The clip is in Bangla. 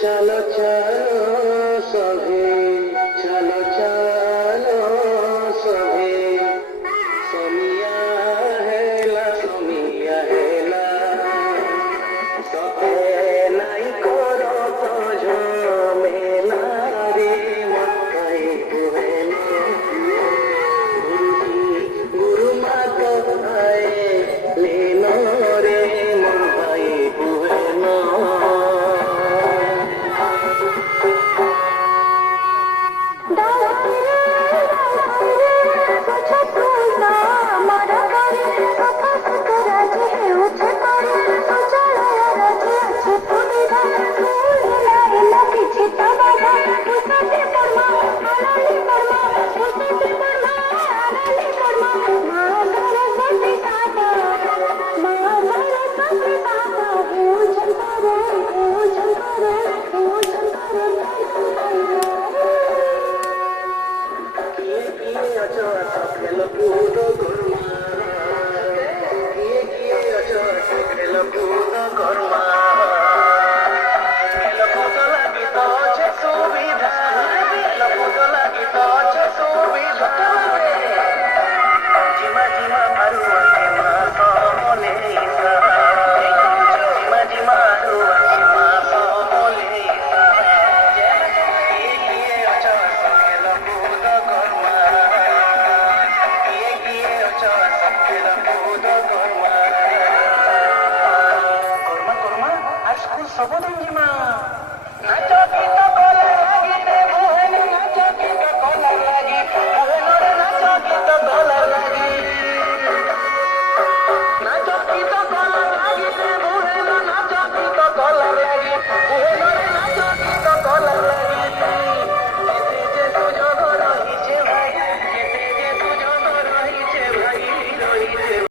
चलो चलो सभी चलो चलो सभी समिया हेला सते নাই করো তো ঝমেলা রে মতাই পুহেলো গুরু মাতা আয়ে লেনো রে মতাই পুহেলো Sabodong Jima, nacho kita boleh lagi